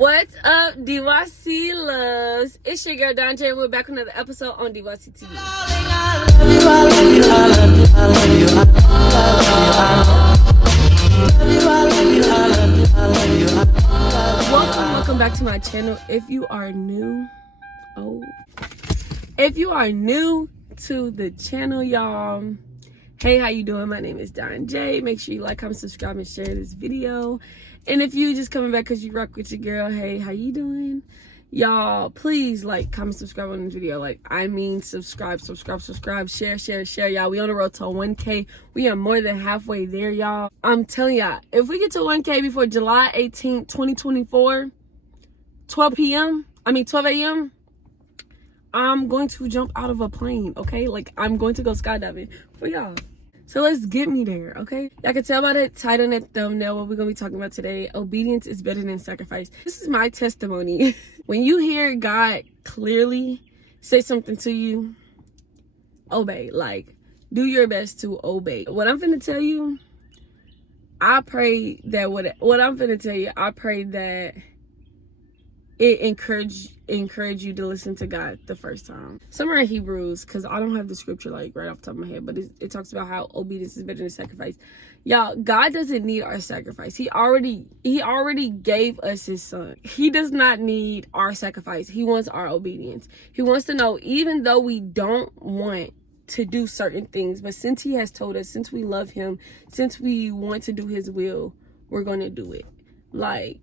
What's up, DYC loves? It's your girl Donje. We're back with another episode on DYC TV. Welcome back to my channel. If you are new to the channel, y'all, hey, how you doing? My name is Donje. Make sure you like, comment, subscribe, and share this video. And if you just coming back because you rock with your girl, hey, how you doing? Y'all, please like, comment, subscribe on this video. Like, I mean, subscribe, share, y'all. We on the road to 1K. We are more than halfway there, y'all. I'm telling y'all, if we get to 1K before July 18th, 2024, 12 a.m., I'm going to jump out of a plane, okay? Like, I'm going to go skydiving for y'all. So let's get me there, okay? Y'all can tell by the title and the thumbnail what we're going to be talking about today. Obedience is better than sacrifice. This is my testimony. When you hear God clearly say something to you, obey. Like, do your best to obey. What I'm finna tell you, I pray that I pray that it encourage you to listen to God the first time. Somewhere in Hebrews, because I don't have the scripture like right off the top of my head, but it talks about how obedience is better than sacrifice. Y'all, God doesn't need our sacrifice. He already gave us his son. He does not need our sacrifice. He wants our obedience. He wants to know, even though we don't want to do certain things, but since he has told us, since we love him, since we want to do his will, we're going to do it. Like,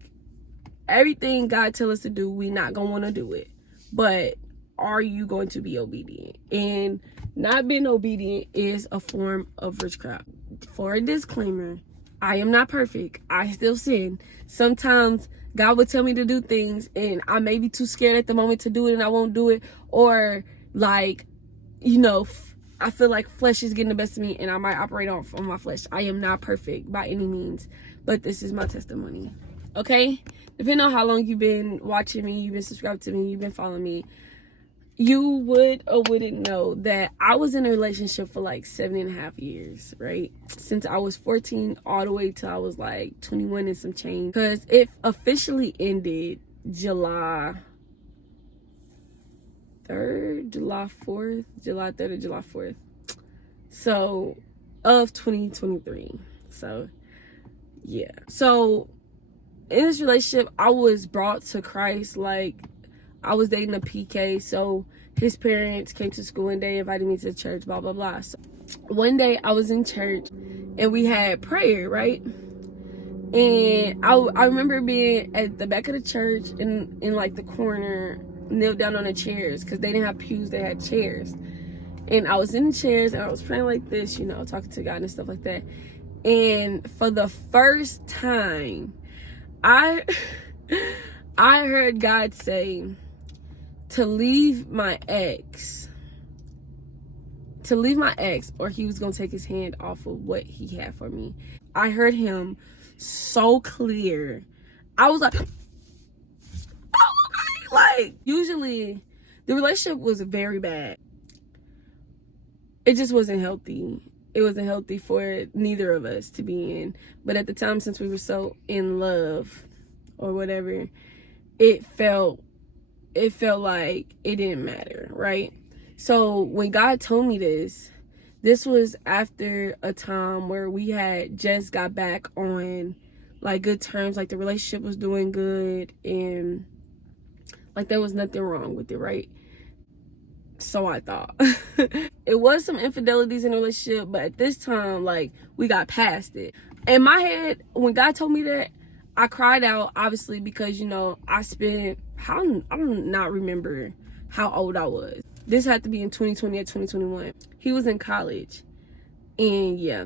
everything God tells us to do, we not gonna want to do it. But are you going to be obedient? And not being obedient is a form of witchcraft. For a disclaimer, I am not perfect. I still sin. Sometimes God will tell me to do things and I may be too scared at the moment to do it and I won't do it. Or like, you know, I feel like flesh is getting the best of me and I might operate on my flesh. I am not perfect by any means, but this is my testimony. Okay? Depending on how long you've been watching me, you've been subscribed to me, you've been following me, you would or wouldn't know that I was in a relationship for like 7.5 years, right? Since I was 14 all the way till I was like 21 and some change. Because it officially ended July 3rd, July 4th, July 3rd or July 4th. So, of 2023. So, yeah. So, in this relationship, I was brought to Christ. Like, I was dating a PK, so his parents came to school one day, invited me to church, blah, blah, blah. So one day, I was in church, and we had prayer, right? And I remember being at the back of the church, in like, the corner, knelt down on the chairs, because they didn't have pews, they had chairs. And I was in the chairs, and I was praying like this, you know, talking to God and stuff like that. And for the first time, I heard God say to leave my ex, or he was going to take his hand off of what he had for me. I heard him so clear. I was like, oh my, like, usually the relationship was very bad. It just wasn't healthy. It wasn't healthy for neither of us to be in. But at the time, since we were so in love or whatever, it felt like it didn't matter, right? So when God told me this was after a time where we had just got back on like good terms, like the relationship was doing good and like there was nothing wrong with it, right? So I thought. It was some infidelities in the relationship, but at this time, like, we got past it. In my head, when God told me that, I cried out, obviously, because, you know, I do not remember how old I was. This had to be in 2020 or 2021. He was in college. And, yeah.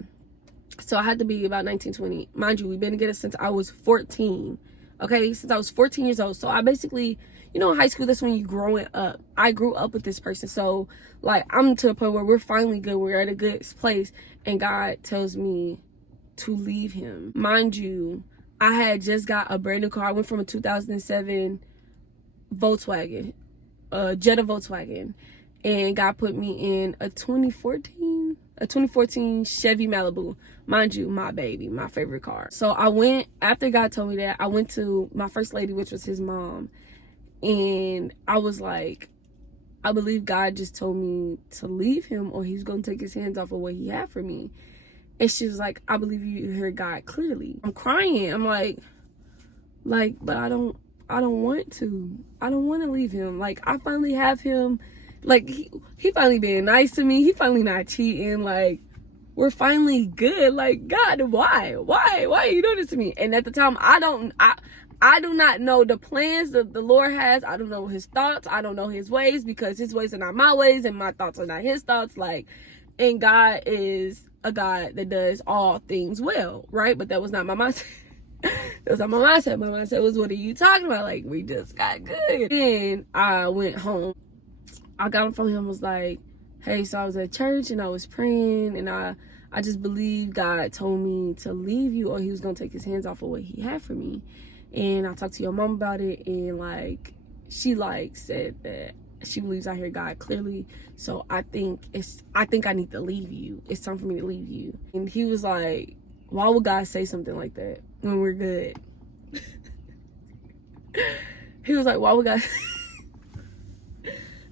So I had to be about 19, 20. Mind you, we've been together since I was 14. Okay? Since I was 14 years old. So I basically, you know, in high school, that's when you're growing up. I grew up with this person. So, like, I'm to a point where we're finally good. We're at a good place. And God tells me to leave him. Mind you, I had just got a brand new car. I went from a 2007 Volkswagen, Jetta Volkswagen. And God put me in a 2014 a 2014 Chevy Malibu. Mind you, my baby, my favorite car. So after God told me that, I went to my first lady, which was his mom. And I was like, I believe God just told me to leave him, or he's going to take his hands off of what he had for me. And she was like, I believe you heard God clearly. I'm crying. I'm like, but I don't want to. I don't want to leave him. Like, I finally have him. Like, he finally being nice to me. He finally not cheating. Like, we're finally good. Like, God, why? Why are you doing this to me? And at the time, I do not know the plans that the Lord has. I don't know his thoughts. I don't know his ways, because his ways are not my ways and my thoughts are not his thoughts. Like, and God is a God that does all things well, right? But that was not my mindset. That was not my mindset. My mindset was, what are you talking about? Like, we just got good. And I went home. I got on the phone and was like, hey, so I was at church and I was praying, and I just believe God told me to leave you, or he was going to take his hands off of what he had for me. And I talked to your mom about it, and like, she like said that she believes I hear God clearly. So I think I need to leave you. It's time for me to leave you. And he was like, why would God say something like that when we're good? He was like, why would God?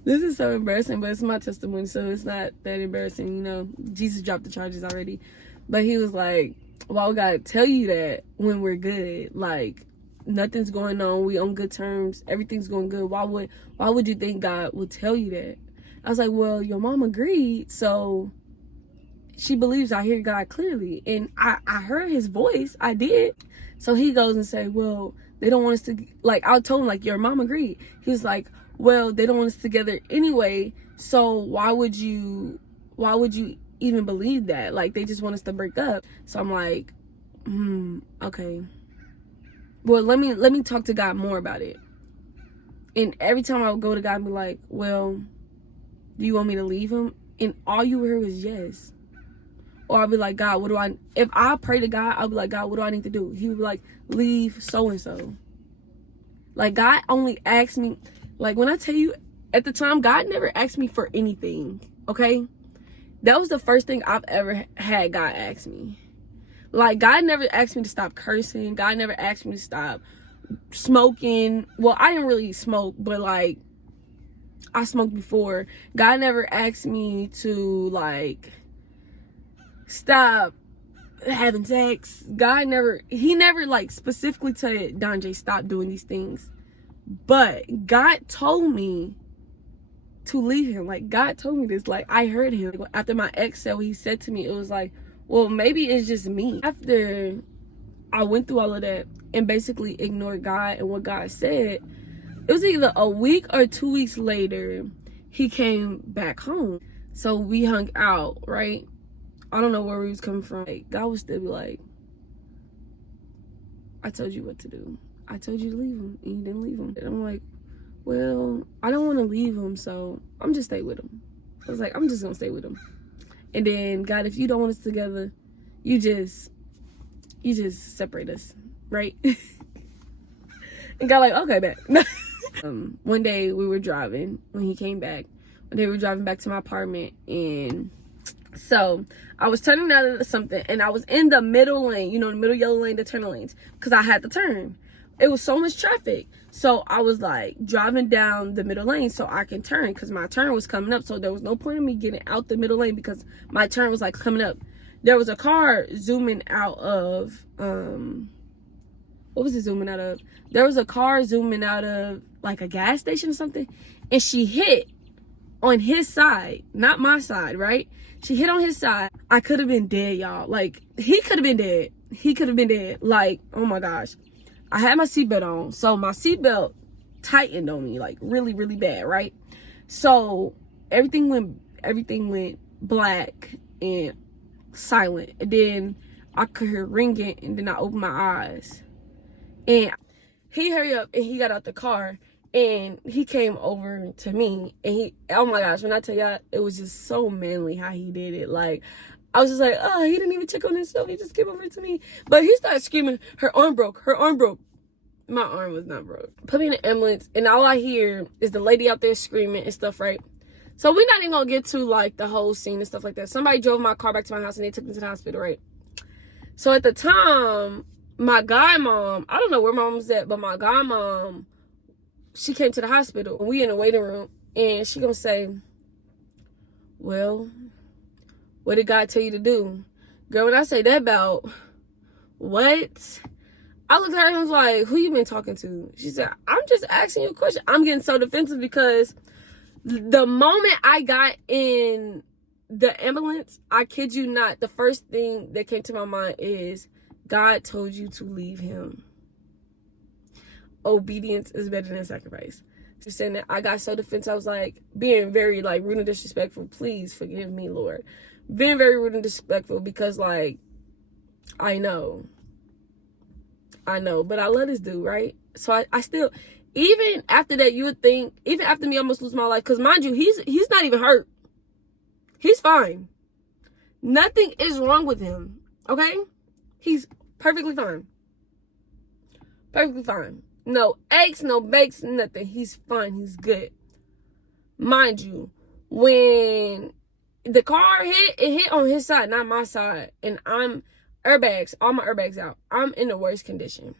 This is so embarrassing, but it's my testimony, so it's not that embarrassing, you know. Jesus dropped the charges already. But he was like, why would God tell you that when we're good? Like, nothing's going on, we on good terms, everything's going good. Why would you think God would tell you that? I was like, well, your mom agreed, so she believes I hear God clearly. And I heard his voice. I did. So he goes and say, well, they don't want us to, like, I told him, like, your mom agreed. He was like, well, they don't want us together anyway, so why would you even believe that? Like, they just want us to break up. So I'm like, okay. Well, let me talk to God more about it. And every time I would go to God and be like, well, do you want me to leave him? And all you hear was yes. Or I'll be like, God, if I pray to God, I'll be like, God, what do I need to do? He would be like, leave so-and-so. Like, God only asked me, like, when I tell you, at the time, God never asked me for anything, okay? That was the first thing I've ever had God ask me. Like, God never asked me to stop cursing. God never asked me to stop smoking. Well, I didn't really smoke, but, like, I smoked before. God never asked me to, like, stop having sex. He never, like, specifically said, Donje, stop doing these things. But God told me to leave him. Like, God told me this. Like, I heard him. After my ex said what he said to me, it was like, well, maybe it's just me. After I went through all of that and basically ignored God and what God said, it was either a week or 2 weeks later, he came back home. So we hung out, right? I don't know where we was coming from. Like, God would still be like, I told you what to do. I told you to leave him, and you didn't leave him. And I'm like, well, I don't want to leave him, so I'm just stay with him. I was like, I'm just gonna stay with him. And then, God, if you don't want us together, you just separate us, right? And God like, okay, bet. One day we were driving when he came back. One day we were driving back to my apartment, and so I was turning out of something, and I was in the middle lane, you know, the middle yellow lane, the turn lanes, because I had to turn. It was so much traffic. So I was like driving down the middle lane so I can turn, because my turn was coming up. So there was no point in me getting out the middle lane because my turn was like coming up. There was a car zooming out of, what was it zooming out of? There was a car zooming out of like a gas station or something. And she hit on his side, not my side, right? She hit on his side. I could have been dead, y'all. Like, he could have been dead. He could have been dead. Like, oh my gosh. I had my seatbelt on, so my seatbelt tightened on me, like, really, really bad, right? So everything went black and silent. And then I could hear ringing, and then I opened my eyes. And he hurried up, and he got out the car, and he came over to me, and oh my gosh, when I tell y'all, it was just so manly how he did it. Like, I was just like, oh, he didn't even check on himself. He just came over to me. But he started screaming, her arm broke. Her arm broke. My arm was not broke. Put me in the ambulance, and all I hear is the lady out there screaming and stuff, right? So we're not even gonna get to like the whole scene and stuff like that. Somebody drove my car back to my house and they took me to the hospital, right? So at the time, my godmom, I don't know where mom was at, but my godmom, she came to the hospital. We in the waiting room, and she gonna say, well, what did God tell you to do? Girl, when I say that about, what? I looked at her and was like, who you been talking to? She said, I'm just asking you a question. I'm getting so defensive because the moment I got in the ambulance, I kid you not, the first thing that came to my mind is, God told you to leave him. Obedience is better than sacrifice. Just saying that, I got so defensive. I was like, being very like rude and disrespectful. Please forgive me, Lord. Being very rude and disrespectful because like, I know, but I love this dude, right? So I still, even after that, you would think, even after me almost lose my life, because mind you, he's not even hurt. He's fine. Nothing is wrong with him, okay? He's perfectly fine. Perfectly fine. No aches, no bakes, nothing. He's fine. He's good. Mind you, when the car hit, it hit on his side, not my side. And I'm airbags, all my airbags out. I'm in the worst condition.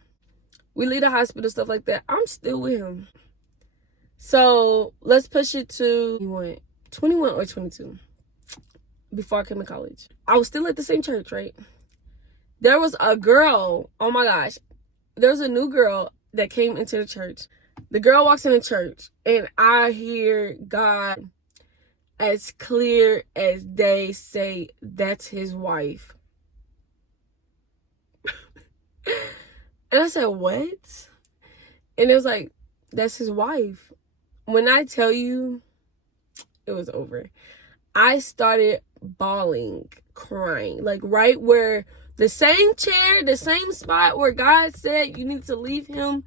We leave the hospital, stuff like that. I'm still with him. So let's push it to 21 or 22 before I came to college. I was still at the same church, right? There was a girl, oh my gosh. There was a new girl that came into the church. The girl walks in the church and I hear God as clear as day say, that's his wife. And I said, what? And it was like, that's his wife. When I tell you, it was over. I started bawling, crying. Like right where the same chair, the same spot where God said you need to leave him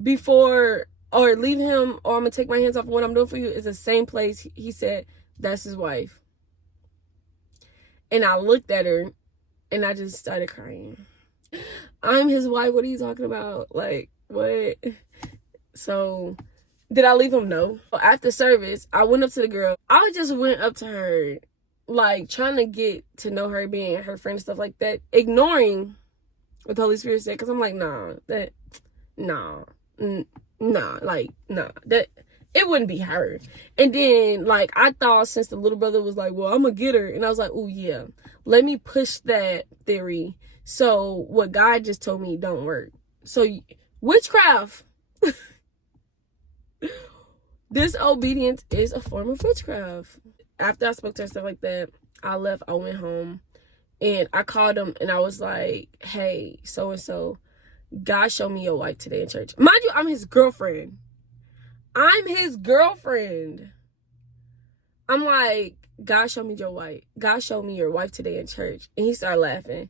before, or leave him, or I'm going to take my hands off of what I'm doing for you, is the same place he said, that's his wife. And I looked at her and I just started crying. I'm his wife. What are you talking about? Like, what? So, did I leave him? No. After service, I went up to the girl. I just went up to her, like, trying to get to know her, being her friend and stuff like that, ignoring what the Holy Spirit said, because I'm like, that it wouldn't be her. And then, like, I thought since the little brother was like, well, I'm gonna get her, and I was like, oh yeah, let me push that theory. So what God just told me don't work. So witchcraft. Disobedience is a form of witchcraft. After I spoke to her, stuff like that, I left, I went home, and I called him, and I was like, hey, so-and-so, God showed me your wife today in church. Mind you, I'm his girlfriend. I'm like, God showed me your wife. God showed me your wife today in church. And he started laughing.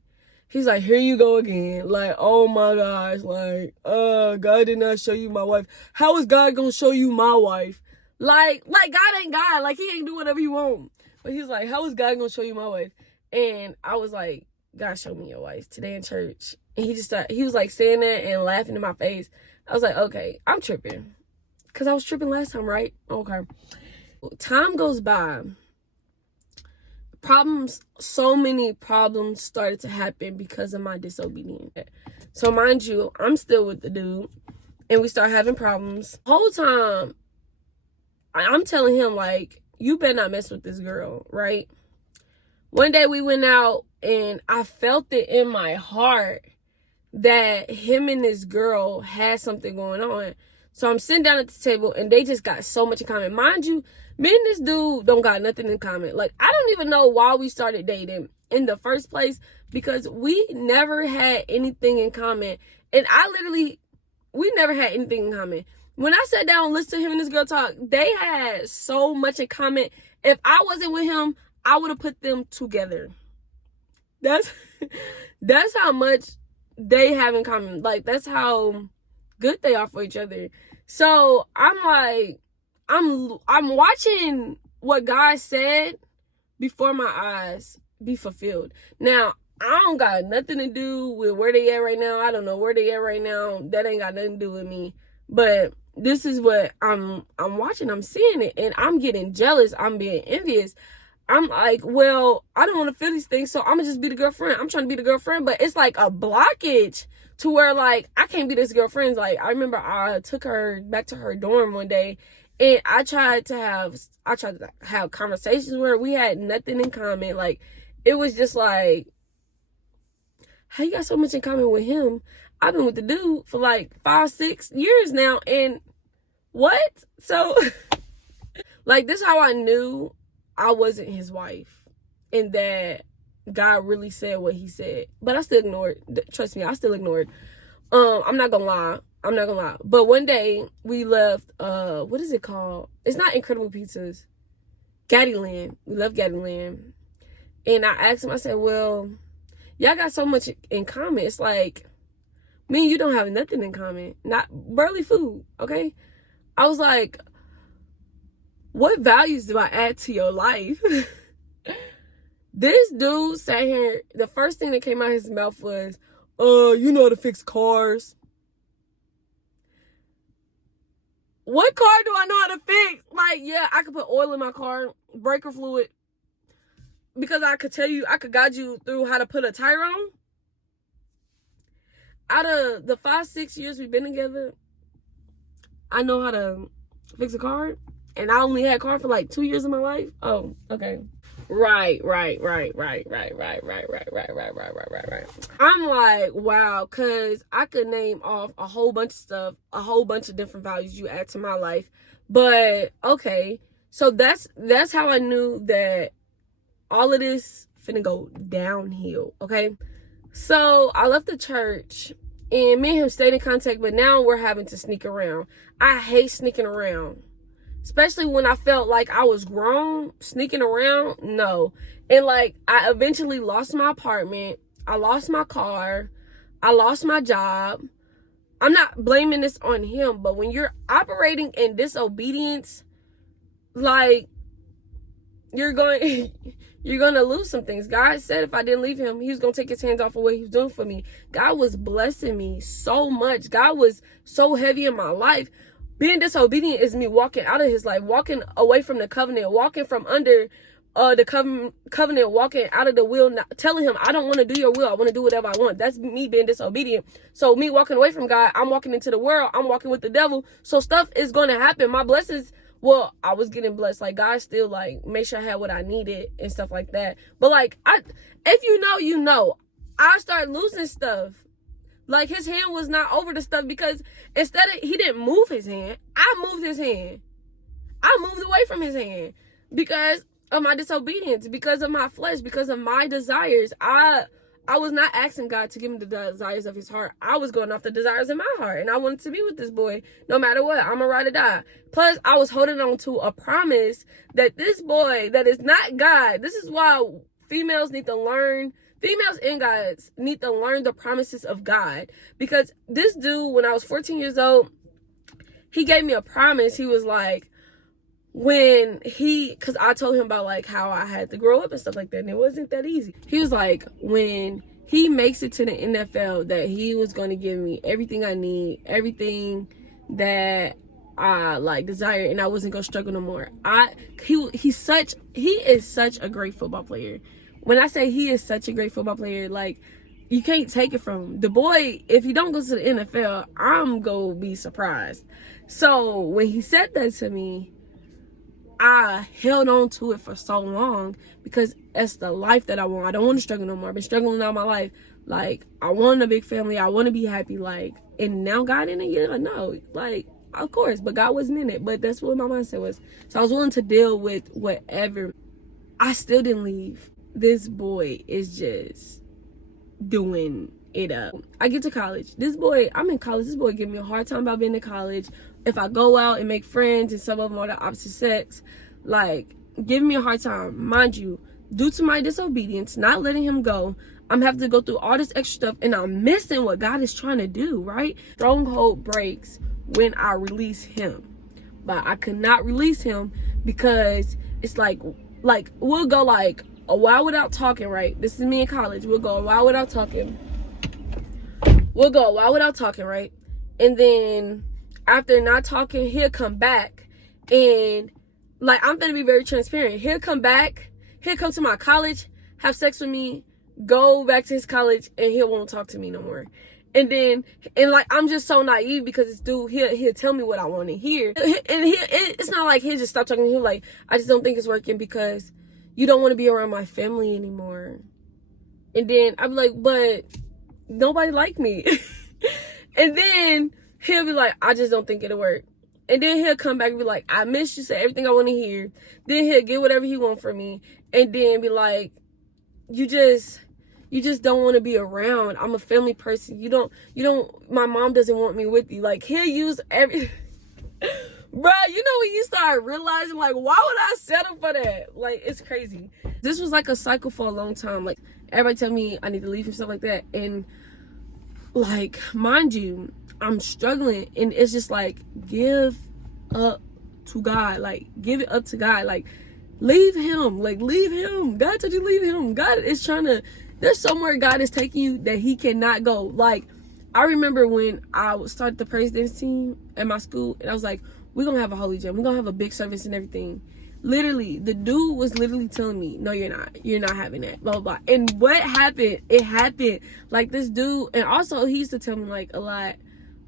He's like, here you go again. Like, oh my gosh. Like, God did not show you my wife. How is God gonna show you my wife? Like God ain't God. Like, he ain't do whatever he want. But he's like, how is God gonna show you my wife? And I was like, God showed me your wife today in church. And he was like saying that and laughing in my face. I was like, okay, I'm tripping. Because I was tripping last time, right? Okay. Time goes by. So many problems started to happen because of my disobedience. So mind you, I'm still with the dude, and we start having problems. The whole time, I'm telling him, like, you better not mess with this girl, right? One day we went out, and I felt it in my heart that him and this girl had something going on. So I'm sitting down at the table, and they just got so much in common. Mind you, me and this dude don't got nothing in common. Like, I don't even know why we started dating in the first place, because we never had anything in common. And we never had anything in common. When I sat down and listened to him and this girl talk, they had so much in common. If I wasn't with him, I would have put them together. That's how much they have in common. Like, that's how good they are for each other. So I'm like, I'm watching what God said before my eyes be fulfilled. Now, I don't got nothing to do with where they at right now. I don't know where they at right now. That ain't got nothing to do with me. But this is what I'm watching, I'm seeing it, and I'm getting jealous, I'm being envious. I'm like, well, I don't want to feel these things, so I'm gonna just be the girlfriend. I'm trying to be the girlfriend, but it's like a blockage to where, like, I can't be this girlfriend. Like, I remember I took her back to her dorm one day, and I tried to have conversations where we had nothing in common. Like, it was just like, how you got so much in common with him? I've been with the dude for like 5-6 years now, and what? So, like, this is how I knew I wasn't his wife, and that God really said what he said. But I still ignored. Trust me, I still ignored. I'm not gonna lie. But one day we left, what is it called? It's not Incredible Pizzas. Gaddyland. We left Gaddyland. And I asked him, I said, well, y'all got so much in common. It's like, me and you don't have nothing in common. Not barely food, okay? I was like, what values do I add to your life? This dude sat here, the first thing that came out of his mouth was, you know how to fix cars. What car do I know how to fix? Like, yeah, I could put oil in my car, breaker fluid, because I could tell you, I could guide you through how to put a tire on. Out of the 5-6 years we've been together, I know how to fix a car. And I only had a car for like 2 years of my life. Oh, okay. Right. I'm like, wow, because I could name off a whole bunch of stuff, a whole bunch of different values you add to my life. But okay, so that's how I knew that all of this finna go downhill. Okay, so I left the church, and me and him stayed in contact, but now we're having to sneak around. I hate sneaking around. Especially when I felt like I was grown, sneaking around, no. And like, I eventually lost my apartment. I lost my car. I lost my job. I'm not blaming this on him, but when you're operating in disobedience, like, you're going to lose some things. God said if I didn't leave him, he was going to take his hands off of what he was doing for me. God was blessing me so much. God was so heavy in my life. Being disobedient is me walking out of his life, walking away from the covenant, walking from under the covenant, walking out of the will, not, telling him, I don't want to do your will. I want to do whatever I want. That's me being disobedient. So me walking away from God, I'm walking into the world. I'm walking with the devil. So stuff is going to happen. My blessings, well, I was getting blessed. Like, God still, like, made sure I had what I needed and stuff like that. But, like, if you know, you know. I started losing stuff. Like, his hand was not over the stuff, because instead of, he didn't move his hand, I moved his hand. I moved away from his hand because of my disobedience, because of my flesh, because of my desires. I was not asking God to give me the desires of his heart. I was going off the desires in my heart, and I wanted to be with this boy no matter what. I'm a ride or die. Plus, I was holding on to a promise that this boy that is not God. This is why females need to learn. Females and guys need to learn the promises of God. Because this dude, when I was 14 years old, he gave me a promise. He was like, because I told him about like how I had to grow up and stuff like that, and it wasn't that easy. He was like, when he makes it to the NFL, that he was going to give me everything I need, everything that I like desire, and I wasn't going to struggle no more. He is such a great football player. When I say he is such a great football player, like, you can't take it from him. The boy, if he don't go to the NFL, I'm going to be surprised. So when he said that to me, I held on to it for so long, because it's the life that I want. I don't want to struggle no more. I've been struggling all my life. Like, I want a big family. I want to be happy. Like, and now God in it? Yeah, no. Like, of course, but God wasn't in it. But that's what my mindset was. So I was willing to deal with whatever. I still didn't leave. This boy is just doing it up. I get to college. I'm in college. This boy give me a hard time about being in college. If I go out and make friends, and some of them are the opposite sex, like, giving me a hard time. Mind you, due to my disobedience, not letting him go, I'm having to go through all this extra stuff, and I'm missing what God is trying to do, right? Stronghold breaks when I release him. But I could not release him, because it's like we'll go like a while without talking, right? This is me in college. We'll go a while without talking. Right? And then after not talking, he'll come back. And, like, I'm going to be very transparent. He'll come back. He'll come to my college, have sex with me, go back to his college, and he won't talk to me no more. And then, and like, I'm just so naive because this dude, he'll tell me what I want to hear. And it's not like he'll just stop talking to me. He'll like, I just don't think it's working because you don't want to be around my family anymore. And then I'm like, but nobody like me. And then he'll be like, I just don't think it'll work. And then he'll come back and be like, I miss you, say everything I want to hear. Then he'll get whatever he wants from me. And then be like, you just don't want to be around. I'm a family person. My mom doesn't want me with you. Like, he'll use every... Bro, you know when you start realizing, like, why would I settle for that? Like, it's crazy. This was like a cycle for a long time. Like, everybody tell me I need to leave and stuff like that. And, like, mind you, I'm struggling. And it's just like, give up to God. Like, give it up to God. Like, leave him. Like, leave him. God told you leave him. God is trying to... There's somewhere God is taking you that he cannot go. Like, I remember when I started the praise dance team at my school, and I was like, we're going to have a holy jam. We're going to have a big service and everything. Literally, the dude was literally telling me, no, you're not. You're not having that, blah, blah, blah. And what happened? It happened. Like, this dude, and also he used to tell me, like, a lot,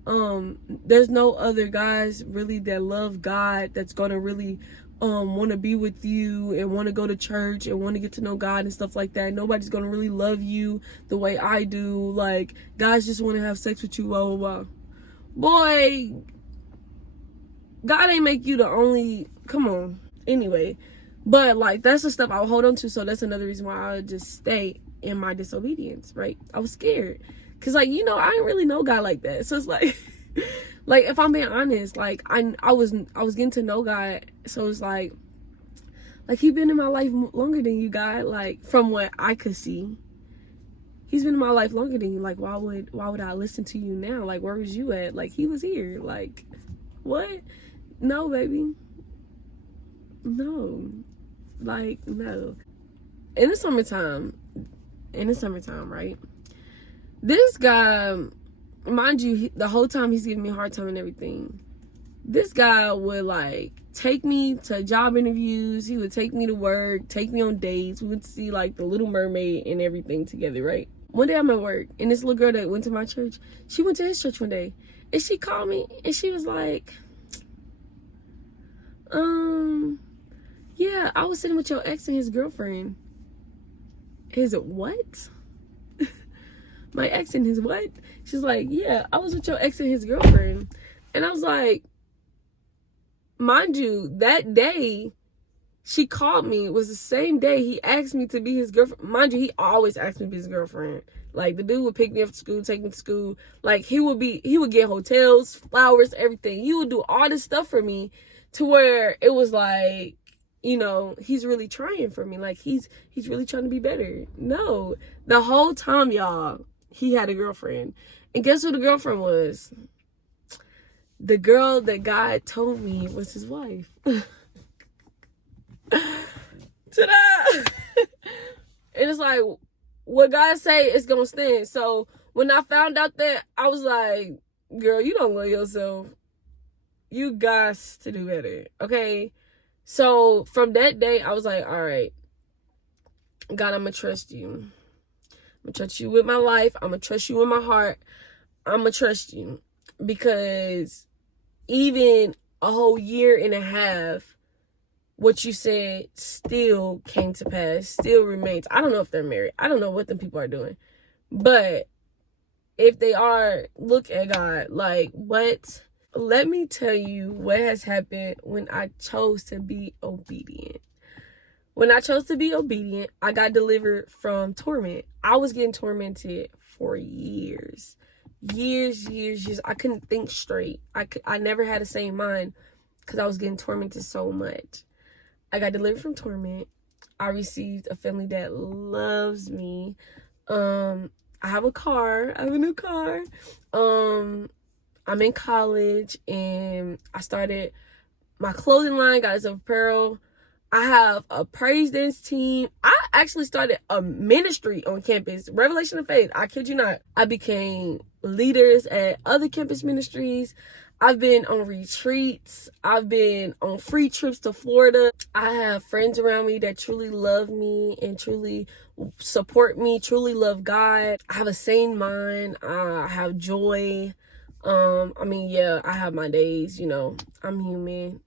there's no other guys really that love God that's going to really want to be with you and want to go to church and want to get to know God and stuff like that. Nobody's going to really love you the way I do. Like, guys just want to have sex with you, blah, blah, blah. Boy, God ain't make you the only... Come on. Anyway. But, like, that's the stuff I would hold on to. So that's another reason why I would just stay in my disobedience, right? I was scared. Because, like, you know, I didn't really know God like that. So it's like... Like, if I'm being honest, like, I was getting to know God, so it's like he been in my life longer than you, God. Like, from what I could see, he's been in my life longer than you. Like, why would I listen to you now? Like, where was you at? Like, he was here. Like, what? No, baby. No. Like, no. In the summertime, right? This guy... Mind you, the whole time he's giving me a hard time and everything. This guy would, like, take me to job interviews. He would take me to work, take me on dates. We would see, like, the Little Mermaid and everything together, right? One day I'm at work, and this little girl that went to my church, she went to his church one day. And she called me, and she was like, yeah, I was sitting with your ex and his girlfriend. His what? My ex and his what? She's like, yeah, I was with your ex and his girlfriend. And I was like, mind you, that day she called me, it was the same day he asked me to be his girlfriend. Mind you, he always asked me to be his girlfriend. Like, the dude would pick me up to school, take me to school. Like, he would get hotels, flowers, everything. He would do all this stuff for me to where it was like, you know, he's really trying for me. Like, he's really trying to be better. No, the whole time, y'all, he had a girlfriend. And guess who the girlfriend was? The girl that God told me was his wife. Ta-da! And it's like, what God say is gonna stand. So when I found out that, I was like, girl, you don't love yourself. You got to do better, okay? So from that day, I was like, all right, God, I'm gonna trust you. I'm gonna trust you with my life. I'm gonna trust you with my heart. I'm gonna trust you. Because even a whole year and a half, what you said still came to pass, still remains. I don't know if they're married. I don't know what them people are doing. But if they are, look at God. Like, what? Let me tell you what has happened when I chose to be obedient. When I chose to be obedient, I got delivered from torment. I was getting tormented for years. Years. I couldn't think straight. I never had a sane mind because I was getting tormented so much. I got delivered from torment. I received a family that loves me. I have a car. I have a new car. I'm in college and I started my clothing line, got some apparel. I have a praise dance team. I actually started a ministry on campus, Revelation of Faith. I kid you not. I became leaders at other campus ministries. I've been on retreats. I've been on free trips to Florida. I have friends around me that truly love me and truly support me, truly love God. I have a sane mind. I have joy. I mean, yeah, I have my days, you know, I'm human.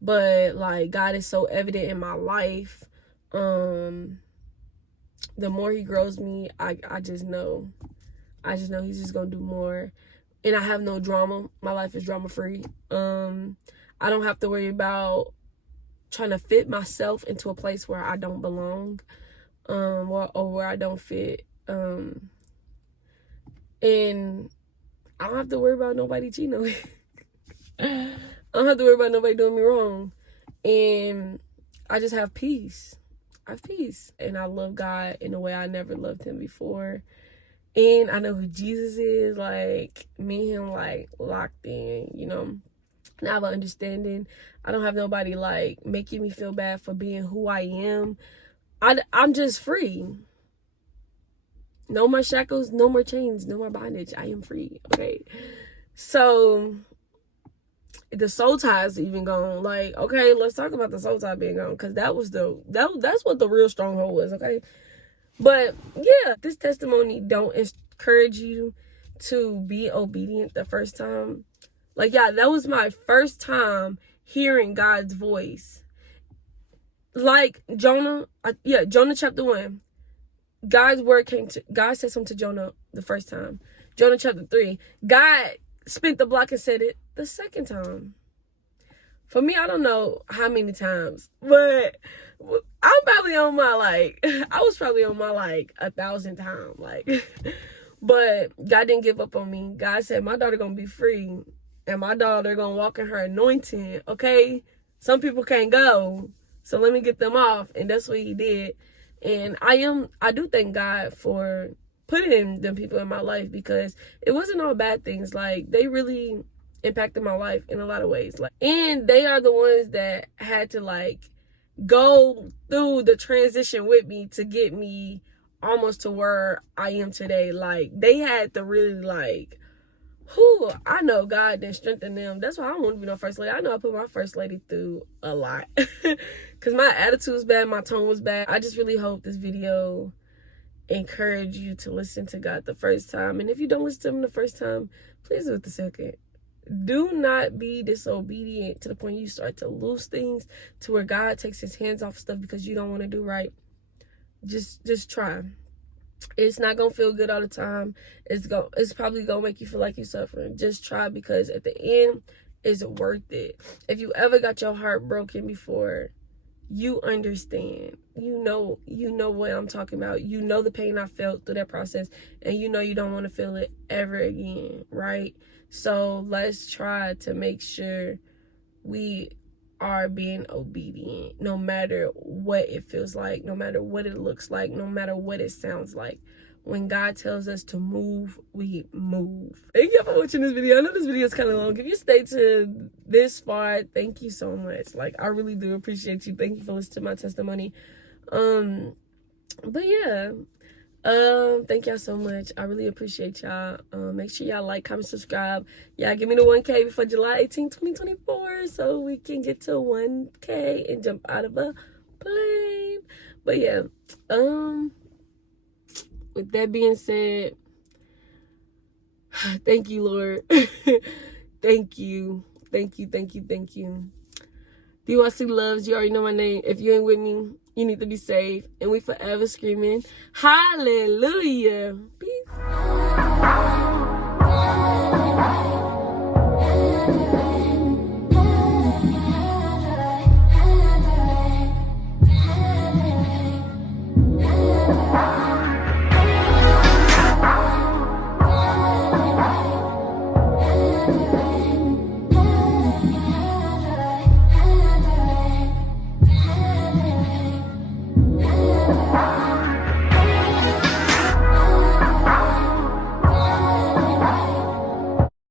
But like, God is so evident in my life. The more he grows me, I just know he's just gonna do more. And I have no drama. My life is drama free. I don't have to worry about trying to fit myself into a place where I don't belong, or where I don't fit. And I don't have to worry about nobody cheating on me. I don't have to worry about nobody doing me wrong. And I just have peace. I have peace. And I love God in a way I never loved him before. And I know who Jesus is. Like, me and him, like, locked in, you know. And I have an understanding. I don't have nobody, like, making me feel bad for being who I am. I'm just free. No more shackles, no more chains, no more bondage. I am free, okay? So, the soul tie is even gone. Like, okay, let's talk about the soul tie being gone. Because that's what the real stronghold was, okay? But yeah, this testimony don't encourage you to be obedient the first time. Like, yeah, that was my first time hearing God's voice. Like Jonah, Jonah chapter 1. God said something to Jonah the first time. Jonah chapter 3. God spent the block and said it the second time. For me, I don't know how many times, but I'm probably on my, like, I was probably on my, like, 1,000 times, like, but God didn't give up on me. God said, my daughter gonna be free, and my daughter gonna walk in her anointing, okay? Some people can't go, so let me get them off, and that's what he did. And I do thank God for putting them people in my life, because it wasn't all bad things. Like, they really impacted my life in a lot of ways. Like, and they are the ones that had to, like, go through the transition with me to get me almost to where I am today. Like, they had to really, like, I know God didn't strengthen them. That's why I don't want to be no first lady. I know I put my first lady through a lot. Because my attitude was bad, my tone was bad. I just really hope this video encourage you to listen to God the first time. And if you don't listen to him the first time, please do it the second. Do not be disobedient to the point you start to lose things, to where God takes his hands off stuff because you don't want to do right. Just try. It's not gonna feel good all the time. It's probably gonna make you feel like you're suffering. Just try, because at the end, it's worth it. If you ever got your heart broken before, you understand. You know what I'm talking about. You know the pain I felt through that process, and you know you don't want to feel it ever again, right? So let's try to make sure we are being obedient, no matter what it feels like, no matter what it looks like, no matter what it sounds like. When God tells us to move, we move. Thank you for watching this video. I know this video is kind of long. If you stayed to this far, thank you so much. Like, I really do appreciate you. Thank you for listening to my testimony. But yeah, thank y'all so much. I really appreciate y'all. Make sure y'all like, comment, subscribe. Y'all give me the 1K before July 18, 2024, so we can get to 1K and jump out of a plane. But yeah, with that being said, thank you, Lord. Thank you. DYC loves you. Already know my name. If you ain't with me, you need to be saved. And we forever screaming, hallelujah. Peace.